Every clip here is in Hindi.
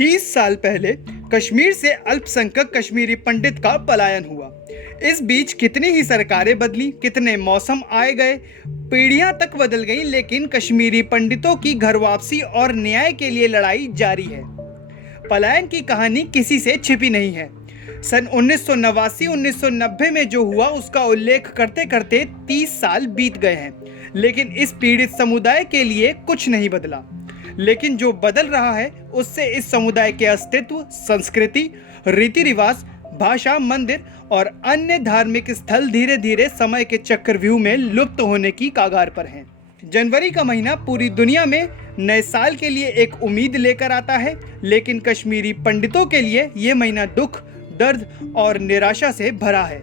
30 साल पहले कश्मीर से अल्पसंख्यक कश्मीरी पंडित का पलायन हुआ। इस बीच कितनी ही सरकारें बदली, कितने मौसम आए गए, पीढ़ियां तक बदल गईं, लेकिन कश्मीरी पंडितों की घर वापसी और न्याय के लिए लड़ाई जारी है। पलायन की कहानी किसी से छिपी नहीं है। सन 1989-1990 में जो हुआ उसका उल्लेख करते करते 30 साल बीत गए हैं, लेकिन इस पीड़ित समुदाय के लिए कुछ नहीं बदला। लेकिन जो बदल रहा है उससे इस समुदाय के अस्तित्व, संस्कृति, रीति रिवाज, भाषा, मंदिर और अन्य धार्मिक स्थल धीरे धीरे समय के चक्रव्यूह में लुप्त होने की कगार पर हैं। जनवरी का महीना पूरी दुनिया में नए साल के लिए एक उम्मीद लेकर आता है, लेकिन कश्मीरी पंडितों के लिए ये महीना दुख, दर्द और निराशा से भरा है।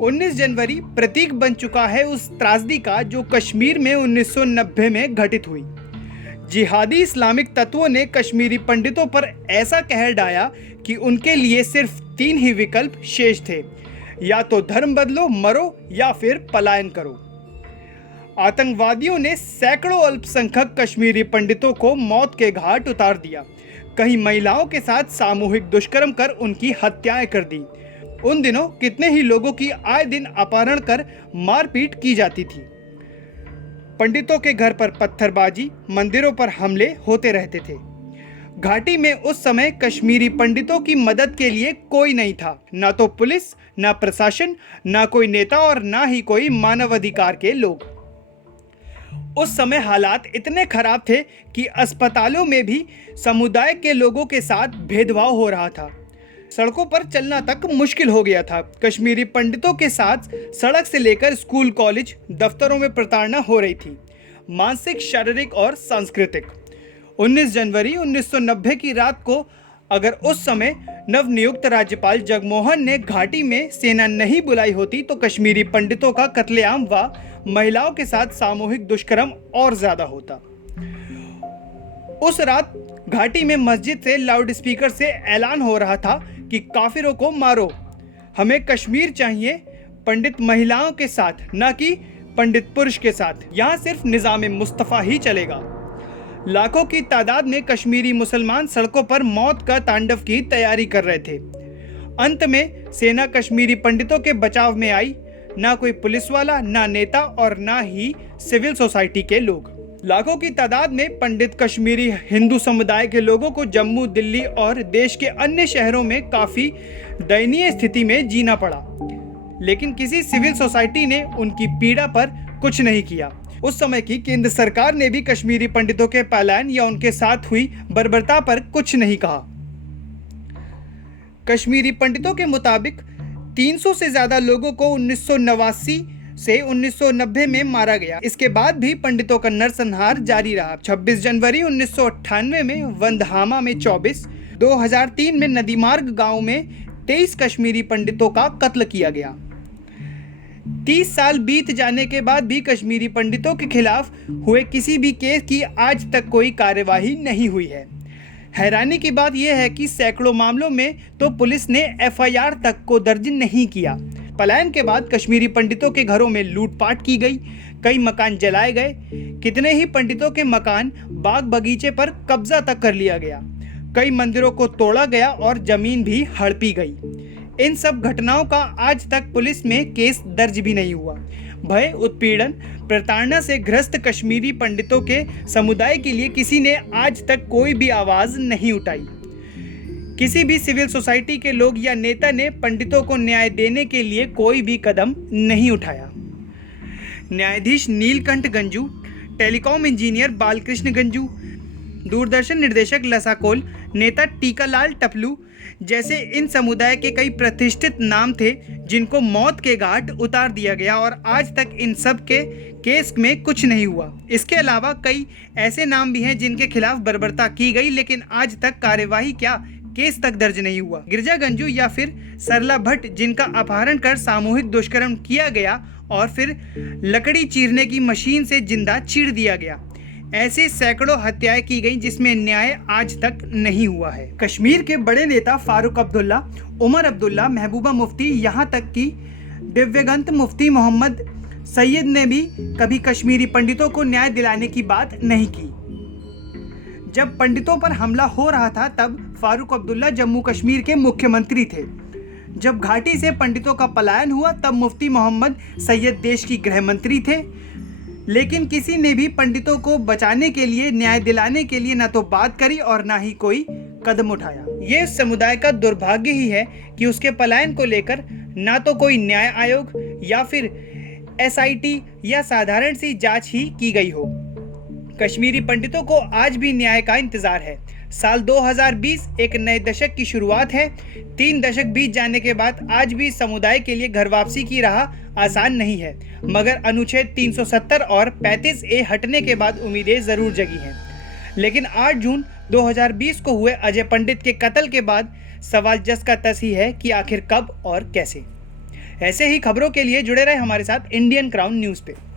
19 जनवरी प्रतीक बन चुका है उस त्रासदी का जो कश्मीर में 1990 में घटित हुई। जिहादी इस्लामिक तत्वों ने कश्मीरी पंडितों पर ऐसा कहर ढाया कि उनके लिए सिर्फ 3 ही विकल्प शेष थे, या तो धर्म बदलो, मरो, या फिर पलायन करो। आतंकवादियों ने सैकड़ों अल्पसंख्यक कश्मीरी पंडितों को मौत के घाट उतार दिया। कई महिलाओं के साथ सामूहिक दुष्कर्म कर उनकी हत्याएं कर दी। उन दिनों कितने ही लोगों की आए दिन अपहरण कर मारपीट की जाती थी। पंडितों के घर पर पत्थरबाजी, मंदिरों पर हमले होते रहते थे। घाटी में उस समय कश्मीरी पंडितों की मदद के लिए कोई नहीं था, ना तो पुलिस, ना प्रशासन, ना कोई नेता और ना ही कोई मानवाधिकार के लोग। उस समय हालात इतने खराब थे कि अस्पतालों में भी समुदाय के लोगों के साथ भेदभाव हो रहा था। सड़कों पर चलना तक मुश्किल हो गया था। कश्मीरी पंडितों के साथ सड़क से लेकर स्कूल, कॉलेज, दफ्तरों में प्रताड़ना हो रही थी, मानसिक, शारीरिक और सांस्कृतिक। 19 जनवरी 1990 की रात को अगर उस समय नवनियुक्त राज्यपाल जगमोहन ने घाटी में सेना नहीं बुलाई होती तो कश्मीरी पंडितों का कत्लेआम व महिलाओं के साथ सामूहिक दुष्कर्म और ज्यादा होता। उस रात घाटी में मस्जिद से लाउडस्पीकर से ऐलान हो रहा था कि काफिरों को मारो, हमें कश्मीर चाहिए पंडित महिलाओं के साथ, ना कि पंडित पुरुष के साथ। यहाँ सिर्फ निज़ाम मुस्तफ़ा ही चलेगा। लाखों की तादाद में कश्मीरी मुसलमान सड़कों पर मौत का तांडव की तैयारी कर रहे थे। अंत में सेना कश्मीरी पंडितों के बचाव में आई। ना कोई पुलिस वाला, ना नेता और ना ही सिविल सोसाइटी के लोग। लाखों की तादाद में पंडित कश्मीरी हिंदू समुदाय के लोगों को जम्मू, दिल्ली और देश के अन्य शहरों में काफ़ी दयनीय स्थिति में जीना पड़ा, लेकिन किसी सिविल सोसाइटी ने उनकी पीड़ा पर कुछ नहीं किया। उस समय की केंद्र सरकार ने भी कश्मीरी पंडितों के पलायन या उनके साथ हुई बर्बरता पर कुछ नहीं कहा। कश्मीरी पंडितों के मुताबिक 300 से ज़्यादा लोगों को 1989 से 1990 में मारा गया। इसके बाद भी पंडितों का नरसंहार जारी रहा। 26 जनवरी 1998 में वंदहामा में 24, 2003 में नदीमार्ग गांव में 23 कश्मीरी पंडितों का कत्ल किया गया। 30 साल बीत जाने के बाद भी कश्मीरी पंडितों के खिलाफ हुए किसी भी केस की आज तक कोई कार्यवाही नहीं हुई है। हैरानी की बात यह है कि सैकड़ों मामलों में तो पुलिस ने एफआईआर तक को दर्ज नहीं किया। पलायन के बाद कश्मीरी पंडितों के घरों में लूटपाट की गई, कई मकान जलाए गए, कितने ही पंडितों के मकान, बाग बगीचे पर कब्जा तक कर लिया गया, कई मंदिरों को तोड़ा गया और जमीन भी हड़पी गई। इन सब घटनाओं का आज तक पुलिस में केस दर्ज भी नहीं हुआ। भय, उत्पीड़न, प्रताड़ना से ग्रस्त कश्मीरी पंडितों के समुदाय के लिए किसी ने आज तक कोई भी आवाज नहीं उठाई। किसी भी सिविल सोसाइटी के लोग या नेता ने पंडितों को न्याय देने के लिए कोई भी कदम नहीं उठाया। न्यायाधीश नीलकंठ गंजू, टेलीकॉम इंजीनियर बालकृष्ण गंजू, दूरदर्शन निर्देशक लसाकोल, नेता टीकालाल टपलू जैसे इन समुदाय के कई प्रतिष्ठित नाम थे जिनको मौत के घाट उतार दिया गया और आज तक इन सब के केस में कुछ नहीं हुआ। इसके अलावा कई ऐसे नाम भी हैं जिनके खिलाफ बर्बरता की गई, लेकिन आज तक कार्यवाही क्या, केस तक दर्ज नहीं हुआ। गिरजा गंजू या फिर सरला भट्ट जिनका अपहरण कर सामूहिक दुष्कर्म किया गया और फिर लकड़ी चीरने की मशीन से जिंदा चीर दिया गया। ऐसे सैकड़ों हत्याएं की गई जिसमें न्याय आज तक नहीं हुआ है। कश्मीर के बड़े नेता फारूक अब्दुल्ला, उमर अब्दुल्ला, महबूबा मुफ्ती, यहाँ तक कि दिव्यगंत मुफ्ती मोहम्मद सैयद ने भी कभी कश्मीरी पंडितों को न्याय दिलाने की बात नहीं की। जब पंडितों पर हमला हो रहा था तब फारूक अब्दुल्ला जम्मू कश्मीर के मुख्यमंत्री थे। जब घाटी से पंडितों का पलायन हुआ तब मुफ्ती मोहम्मद सैयद देश की गृह मंत्री थे। लेकिन किसी ने भी पंडितों को बचाने के लिए, न्याय दिलाने के लिए ना तो बात करी और ना ही कोई कदम उठाया। ये समुदाय का दुर्भाग्य ही है कि उसके पलायन को लेकर ना तो कोई न्याय आयोग या फिर SIT या साधारण सी जांच ही की गई हो। कश्मीरी पंडितों को आज भी न्याय का इंतजार है। साल 2020 एक नए दशक की शुरुआत है। 3 दशक बीत जाने के बाद आज भी समुदाय के लिए घर वापसी की राह आसान नहीं है, मगर अनुच्छेद 370 और 35A हटने के बाद उम्मीदें जरूर जगी हैं। लेकिन 8 जून 2020 को हुए अजय पंडित के कत्ल के बाद सवाल जस का तस ही है कि आखिर कब और कैसे। ऐसे ही खबरों के लिए जुड़े रहे हमारे साथ इंडियन क्राउन न्यूज़ पे।